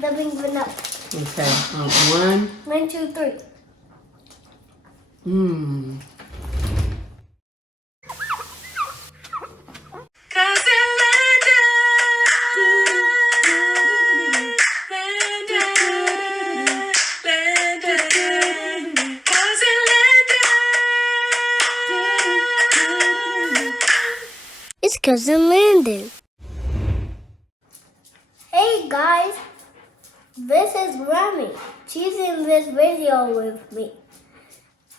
dipping vanilla. Okay, 1. 1, 2, 3. Mmm. It's Cousin Landon. Hey guys, this is Remy. She's in this video with me.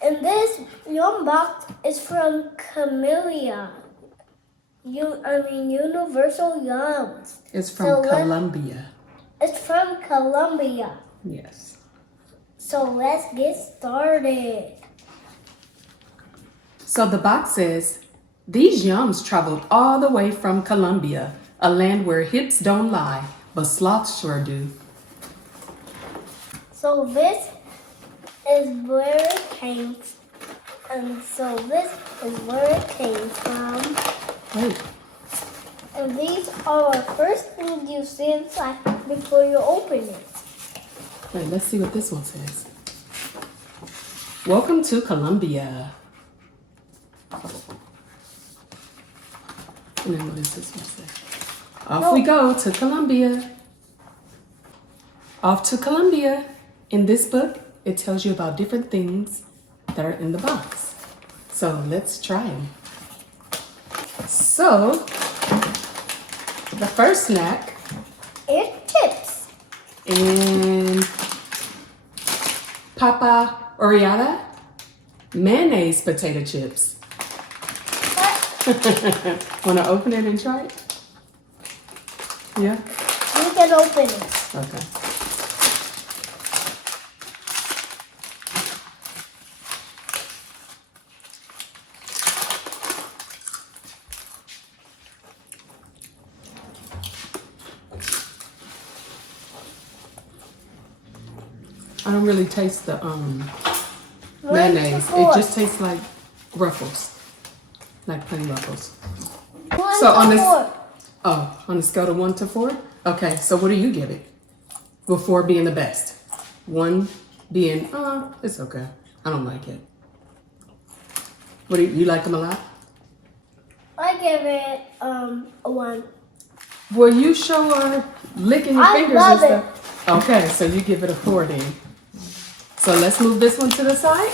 And this yum box is from Camellia. Universal Yums. It's from Colombia. It's from Colombia. Yes. So let's get started. So the box says, these yums traveled all the way from Colombia, a land where hips don't lie, but sloths sure do. So this is where it came from. Wait. And these are the first things you see inside before you open it. Wait, let's see what this one says. Welcome to Colombia. And then what does this one say? Off we go to Colombia. Off to Colombia. In this book, it tells you about different things that are in the box. So let's try them. So, the first snack is chips. and Papa Oreada mayonnaise potato chips. Want to open it and try it? Yeah? You can open it. Okay. I don't really taste the mayonnaise. It just tastes like Ruffles. Like plain Ruffles. 1 So on to this, 4. on a scale of 1 to 4? Okay, so what do you give it? With 4 being the best. 1 being, it's okay. I don't like it. What do you like them a lot? I give it a 1. Well, you sure are licking your fingers love and stuff. Okay, so you give it a 4 then. So let's move this one to the side.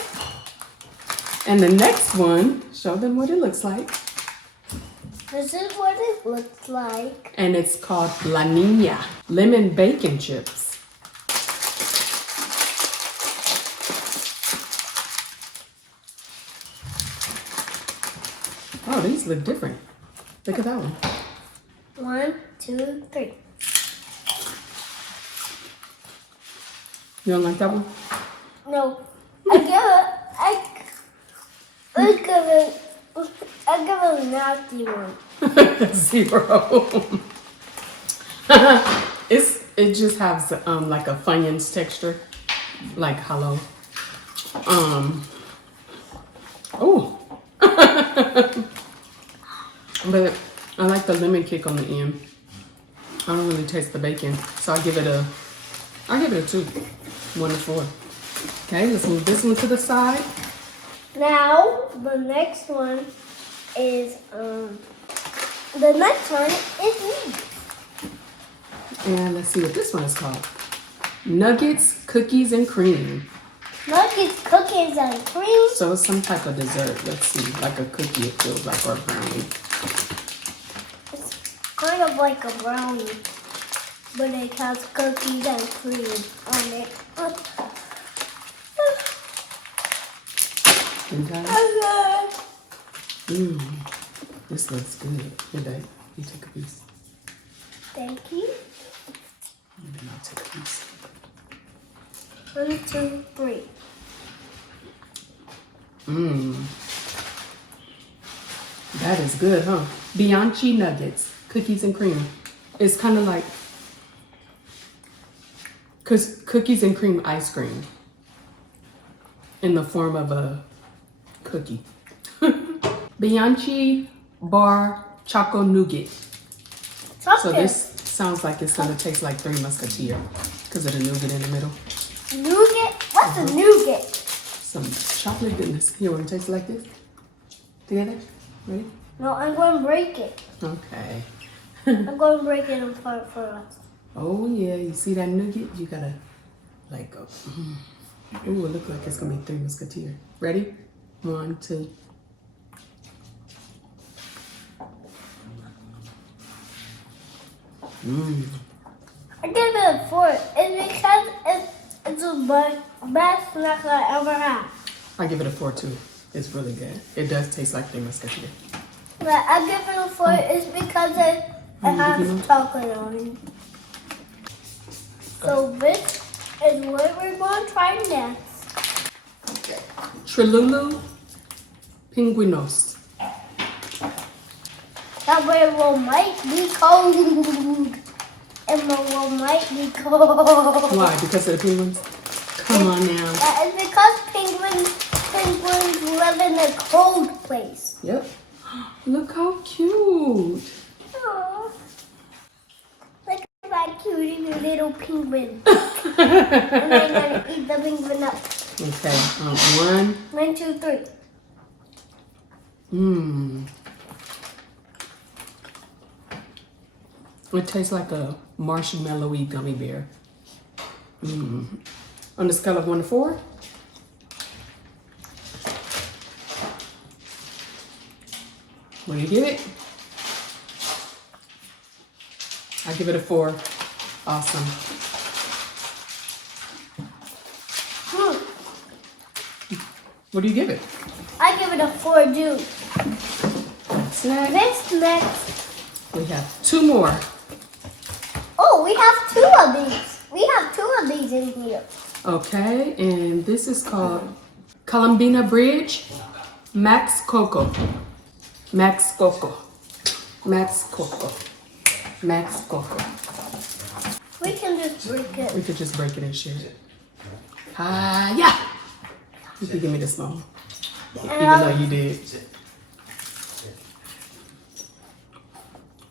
And the next one, show them what it looks like. This is what it looks like. And it's called La Niña lemon bacon chips. Oh, these look different. Look at that one. 1, 2, 3. You don't like that one? No, I give it a nasty one. 0. It just has like a Funyuns texture, like hollow. Oh, but I like the lemon kick on the end. I don't really taste the bacon, so I'll give it a 2, 1 to 4. Okay, let's move this one to the side. Now the next one is these. And let's see what this one is called. Nuggets, cookies, and cream. Nuggets, cookies, and cream. So it's some type of dessert. Let's see, like a cookie it feels like, or a brownie. It's kind of like a brownie, but it has cookies and cream on it. This looks good. Here, babe, you take a piece. Thank you. And then I'll take a piece. 1, 2, 3. That is good, huh? Bianchi nuggets, cookies and cream. It's kind of like cookies and cream ice cream in the form of a cookie. Bianchi bar choco nougat. So this sounds like it's gonna taste like Three Musketeers. Because of the nougat in the middle. Nougat? What's a nougat? Some chocolate goodness. Here, want to taste it like this? Together? Ready? No, I'm going to break it. Okay. I'm going to break it apart for us. Oh, yeah. You see that nougat? You got to, like, go. Ooh, it looks like it's going to be 3 Musketeers. Ready? 1, 2. I give it a 4. It's because it's the best snack I ever had. I give it a 4 too. It's really good. It does taste like 3 Musketeers. But I give it a 4 is because it has chocolate on it. So this is what we're going to try next. Trilulu Pinguinos. That way it will might be cold. And it will might be cold. Why? Because of the penguins? Come on now. That is because penguins live in a cold place. Yep. Look how cute. Aww. Look at that cutie little penguin. And I'm gonna eat the penguin up. Okay. 1. 1, 2, 3. It tastes like a marshmallowy gummy bear. On the scale of 1 to 4? What do you give it? I give it a 4. Awesome. What do you give it? I give it a 4 too. Snack. Next. We have 2 more. Oh, we have 2 of these. We have 2 of these in here. Okay, and this is called Colombia Bridge Max Coco. Max Coco. Max Coco. Max Coco. We can just break it. We could just break it and share it. Yeah. You can give me the small. Even though you did.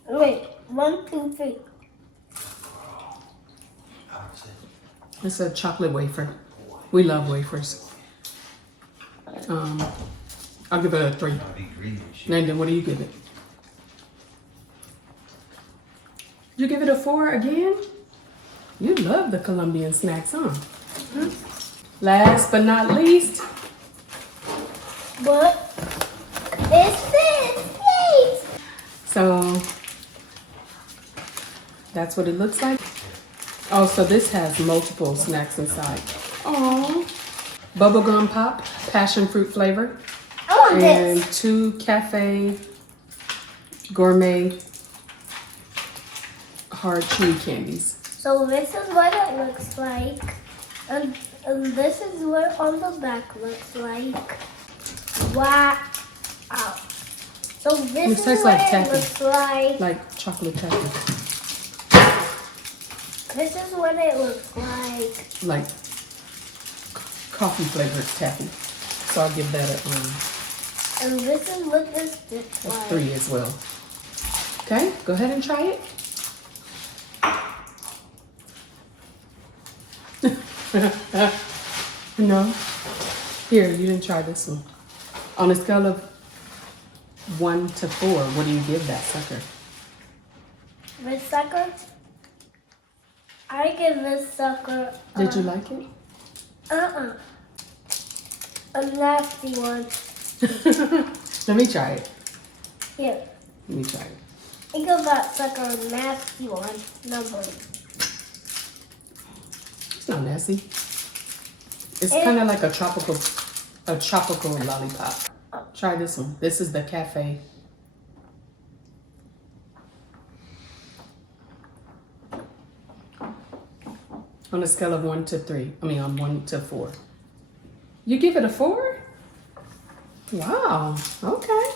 Wait, 1, 2, 3. It's a chocolate wafer. We love wafers. I'll give it a 3. Landon, what do you give it? You give it a 4 again? You love the Colombian snacks, huh? Last but not least. What is this? Yay! So that's what it looks like. Oh, so this has multiple snacks inside. Oh, bubblegum pop, passion fruit flavor, I want and this. 2 cafe gourmet hard chewy candies. So this is what it looks like. And this is what on the back looks like. Wow. So this is tastes what like it taffy. looks like. Like chocolate taffy. This is what it looks like. Like coffee flavored taffy. So I'll give that And this is what this looks a like. 3 as well. Okay, go ahead and try it. No? Here, you didn't try this one. On a scale of 1 to 4, what do you give that sucker? This sucker? I give this sucker Did you like it? a nasty one. Let me try it. Here. Let me try it. I give that sucker a nasty one. Number. It's not nasty. It's kind of like a tropical lollipop. Try this one. This is the cafe. On a scale of 1 to 3. I mean, on 1 to 4. You give it a 4? Wow. Okay.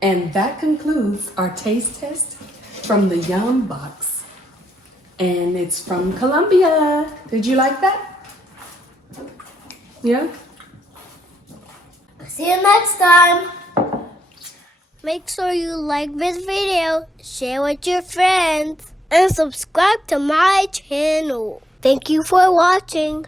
And that concludes our taste test from the Yum box. And it's from Colombia. Did you like that? Yeah? See you next time. Make sure you like this video, share with your friends, and subscribe to my channel. Thank you for watching.